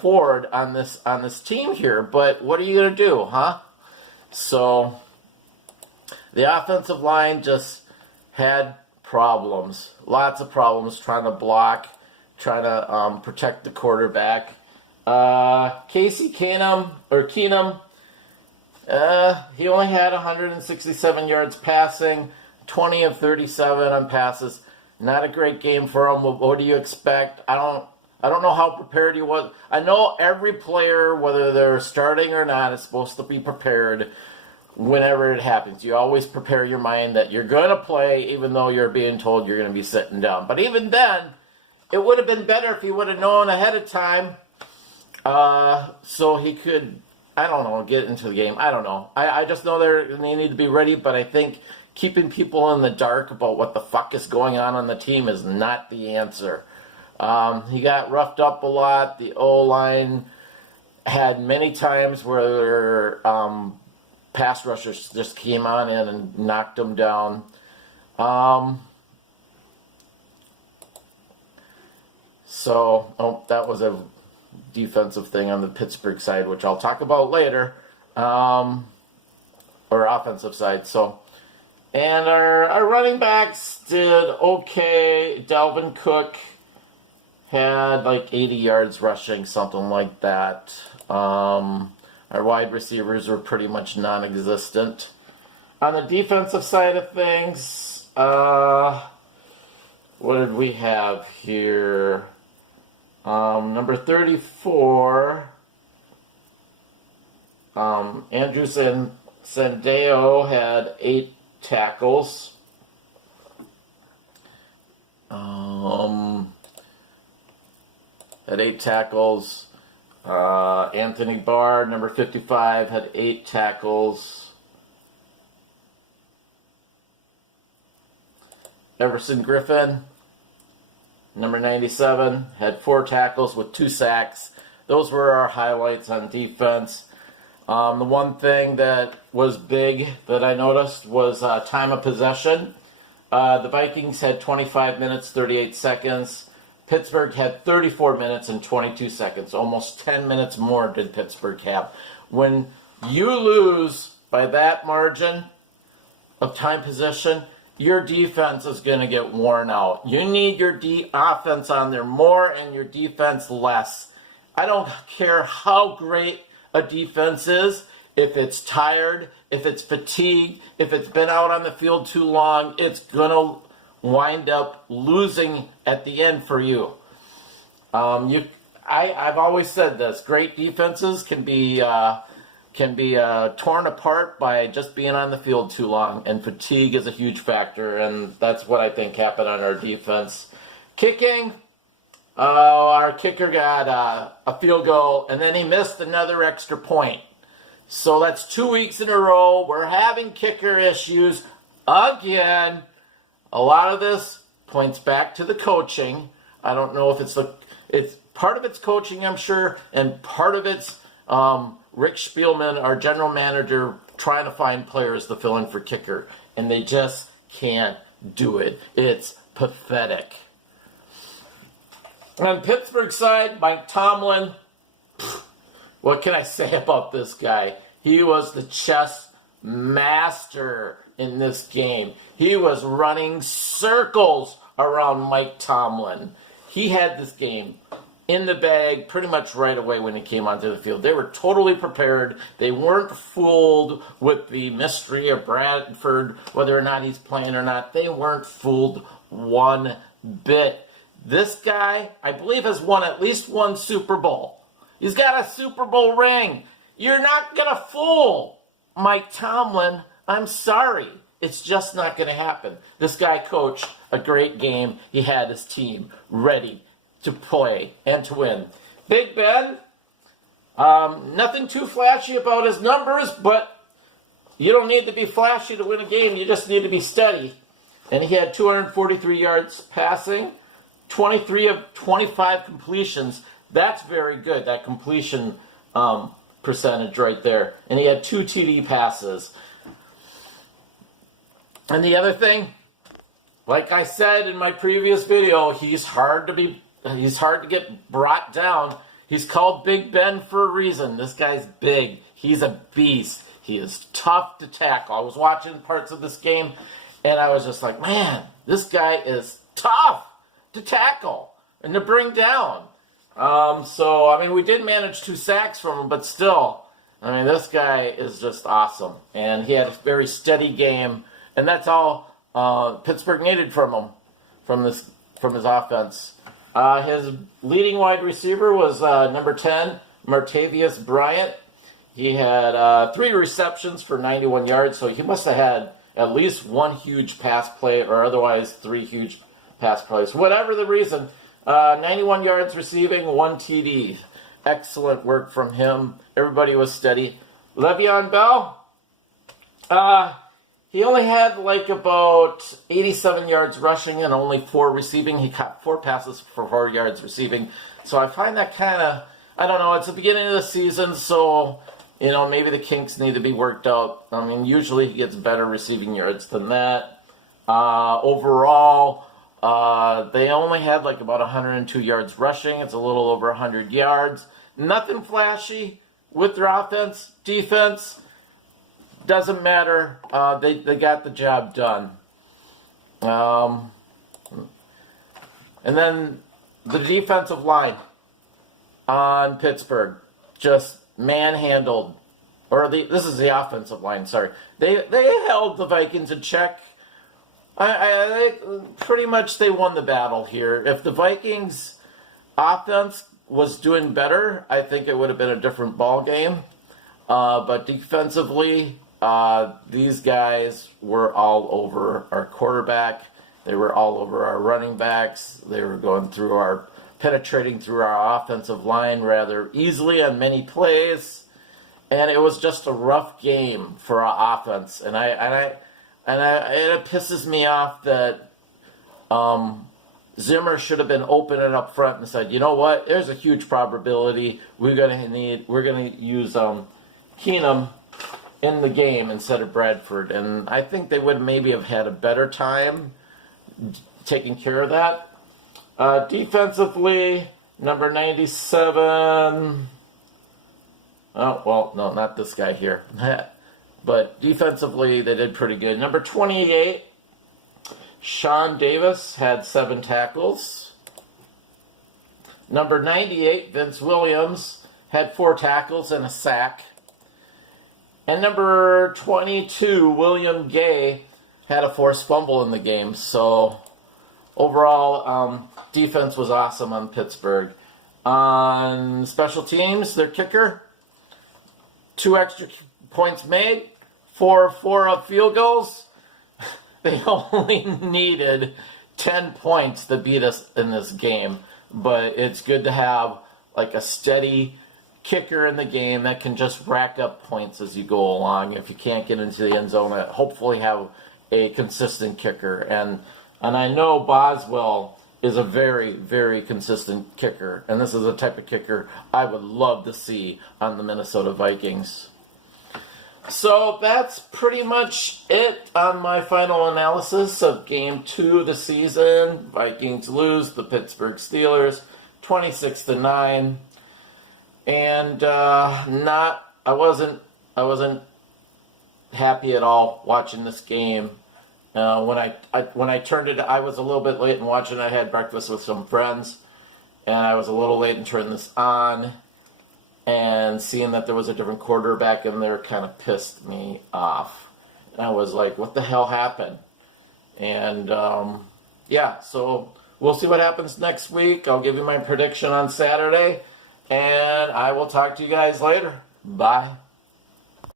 poured on this team here. But what are you going to do, huh? So the offensive line just had problems, lots of problems trying to block, trying to protect the quarterback. Casey Keenum, he only had 167 yards passing, 20 of 37 on passes. Not a great game for him. What do you expect? I don't know how prepared he was. I know every player, whether they're starting or not, is supposed to be prepared whenever it happens. You always prepare your mind that you're going to play even though you're being told you're going to be sitting down. But even then, it would have been better if he would have known ahead of time so he could, I don't know, get into the game. I don't know. I just know they need to be ready, but I think keeping people in the dark about what the fuck is going on the team is not the answer. He got roughed up a lot. The O-line had many times where pass rushers just came on in and knocked him down. That was a defensive thing on the Pittsburgh side, which I'll talk about later, or offensive side. And our running backs did okay. Dalvin Cook had like 80 yards rushing, something like that. Our wide receivers were pretty much non-existent. On the defensive side of things, what did we have here? Number 34, Andrew Sandeo had 8 tackles. Anthony Barr, number 55, had 8 tackles. Everson Griffin, number 97, had 4 tackles with 2 sacks. Those were our highlights on defense. The one thing that was big that I noticed was time of possession. The Vikings had 25 minutes, 38 seconds. Pittsburgh had 34 minutes and 22 seconds. Almost 10 minutes more did Pittsburgh have. When you lose by that margin of time possession, your defense is going to get worn out. You need your offense on there more and your defense less. I don't care how great a defense is. If it's tired, if it's fatigued, if it's been out on the field too long, it's going to wind up losing at the end for you. I've always said this. Great defenses can be torn apart by just being on the field too long, and fatigue is a huge factor, and that's what I think happened on our defense. Kicking, our kicker got a field goal, and then he missed another extra point. So that's 2 weeks in a row. We're having kicker issues again. A lot of this points back to the coaching. I don't know if it's part of it's coaching, I'm sure, and part of it's Rick Spielman, our general manager, trying to find players to fill in for kicker, and they just can't do it. It's pathetic. On Pittsburgh side, Mike Tomlin, what can I say about this guy? He was the chess master in this game. He was running circles around Mike Tomlin. He had this game in the bag pretty much right away when he came onto the field. They were totally prepared. They weren't fooled with the mystery of Bradford, whether or not he's playing or not. They weren't fooled one bit. This guy, I believe, has won at least one Super Bowl. He's got a Super Bowl ring. You're not going to fool Mike Tomlin. I'm sorry. It's just not going to happen. This guy coached a great game. He had his team ready to play and to win. Big Ben, nothing too flashy about his numbers, but you don't need to be flashy to win a game. You just need to be steady. And he had 243 yards passing, 23 of 25 completions. That's very good, that completion percentage right there. And he had 2 TD passes. And the other thing, like I said in my previous video, he's hard to get brought down. He's called Big Ben for a reason. This guy's big. He's a beast. He is tough to tackle. I was watching parts of this game, and I was just like, man, this guy is tough to tackle and to bring down. We did manage 2 sacks from him, but still, this guy is just awesome. And he had a very steady game, and that's all Pittsburgh needed from him, from his offense. His leading wide receiver was number 10, Martavius Bryant. He had 3 receptions for 91 yards, so he must have had at least 1 huge pass play, or otherwise 3 huge pass plays. Whatever the reason, 91 yards receiving, 1 TD. Excellent work from him. Everybody was steady. Le'Veon Bell, he only had about 87 yards rushing and only 4 receiving. He caught 4 passes for 4 yards receiving. So I find that kind of, I don't know, it's the beginning of the season, so, maybe the kinks need to be worked out. Usually he gets better receiving yards than that. Overall, they only had about 102 yards rushing. It's a little over 100 yards. Nothing flashy with their offense. Defense, doesn't matter. They got the job done. And then the defensive line on Pittsburgh just manhandled, this is the offensive line, sorry. They held the Vikings in check. Pretty much they won the battle here. If the Vikings offense was doing better, I think it would have been a different ball game. But defensively, these guys were all over our quarterback. They were all over our running backs. They were penetrating through our offensive line rather easily on many plays. And it was just a rough game for our offense. And it pisses me off that Zimmer should have been open and up front and said, you know what, there's a huge probability we're gonna use Keenum in the game instead of Bradford. And I think they would maybe have had a better time taking care of that. Defensively, number 97. Oh, well, no, not this guy here. But defensively, they did pretty good. Number 28, Sean Davis had 7 tackles. Number 98, Vince Williams, had 4 tackles and a sack. And number 22, William Gay, had a forced fumble in the game. So overall, defense was awesome on Pittsburgh. On special teams, their kicker, 2 extra points made, 4 field goals. They only needed 10 points to beat us in this game. But it's good to have a steady kicker in the game that can just rack up points as you go along. If you can't get into the end zone, hopefully have a consistent kicker. And I know Boswell is a very, very consistent kicker. And this is the type of kicker I would love to see on the Minnesota Vikings. So that's pretty much it on my final analysis of Game 2 of the season. Vikings lose the Pittsburgh Steelers 26-9. And I wasn't happy at all watching this game. When I turned it, I was a little bit late in watching. I had breakfast with some friends, and I was a little late in turning this on. And seeing that there was a different quarterback in there kind of pissed me off. And I was like, what the hell happened? And so we'll see what happens next week. I'll give you my prediction on Saturday. And I will talk to you guys later. Bye.